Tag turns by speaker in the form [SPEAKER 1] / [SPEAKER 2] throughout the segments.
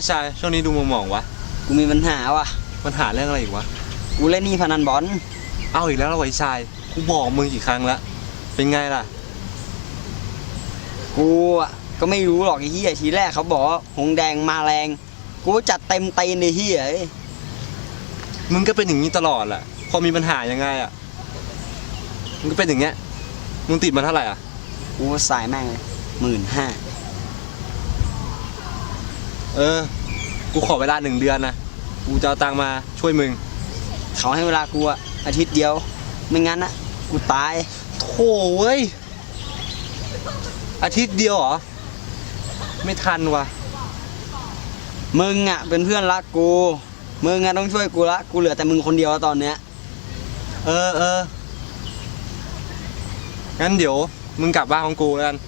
[SPEAKER 1] ชายช่วงนี้ดูหมองๆวะ
[SPEAKER 2] กูมีปัญหาว่ะ
[SPEAKER 1] ปัญหาเรื่องอะไรอีกวะ
[SPEAKER 2] กูเล่นนี่พนันบอล
[SPEAKER 1] เอาอีกแล้วเหรอไอ้ชายกูบอกมึงกี่ครั้งแล้วเป็นไงล่ะ
[SPEAKER 2] กูอ่ะก็ไม่รู้หรอกไอ้เหี้ยทีแรกเขาบอกว่าหงแดงมาแรงกูจัดเต็มตีนไอ้เหี้ย
[SPEAKER 1] มึงก็เป็นอย่างนี้ตลอดแหละพอมีปัญหายังไงอ่ะมึงก็เป็นอย่างเงี้ยมึงติดมาเท่าไหร่อ่ะ
[SPEAKER 2] กูสายแม่งเลย15,000
[SPEAKER 1] กูขอเวลา1 เดือนนะกูจะเอาตังค์มาช่วยมึง
[SPEAKER 2] เขาให้เวลากูอ่ะอาทิตย์เดียวไม่งั้นนะกูตาย
[SPEAKER 1] โถ่เว้ยอาทิตย์เดียวเหรอไม่ทันวะ
[SPEAKER 2] มึงอ่ะเป็นเพื่อนรักกูมึงอ่ะต้องช่วยกูละกูเหลือแต่มึงคนเดียวตอนเนี้ย
[SPEAKER 1] งั้นเดี๋ยวมึงกลับบ้านของกูแล้วกัน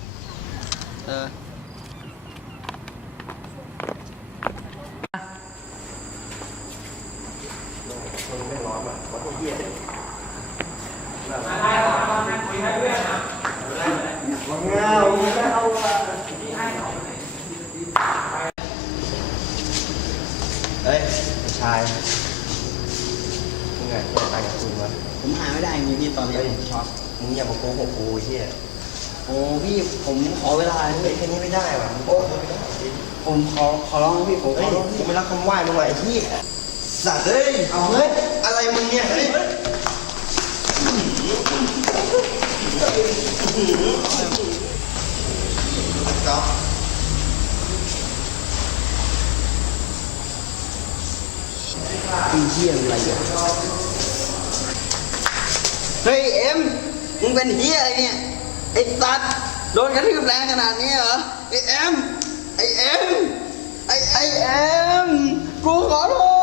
[SPEAKER 3] เฮ้ยชายมึงไงแค่ตังค์กับคุณวะ
[SPEAKER 2] ผมหาไม่ได้จริงพี่ตอนนี้ผมช็อต
[SPEAKER 3] มึงอย่ามาโกหกกูเฮีย
[SPEAKER 2] โอ้พี่ผมขอเวลา
[SPEAKER 3] เฮ้ยแค่นี้ไม่ได้ว่ะมึงโกหกไม่ได้
[SPEAKER 2] ผมขอร้องพี่ผมขอร้อง
[SPEAKER 3] กูไม่รักคำไหว้มึงไอ้ที่สัตว์เฮ้ยเอาเฮ้ยอะไรมึงเนี่ยเฮ้ยก๊อฟ
[SPEAKER 2] ปีเที่ยงอะไรอ่ะเฮ้ยเอ็มมึงเป็นเฮียอะไรเนี่ยไอ้สัตว์โดนกระทืบแรงขนาดนี้เหรอไอ้เอ็มกูขอโทษ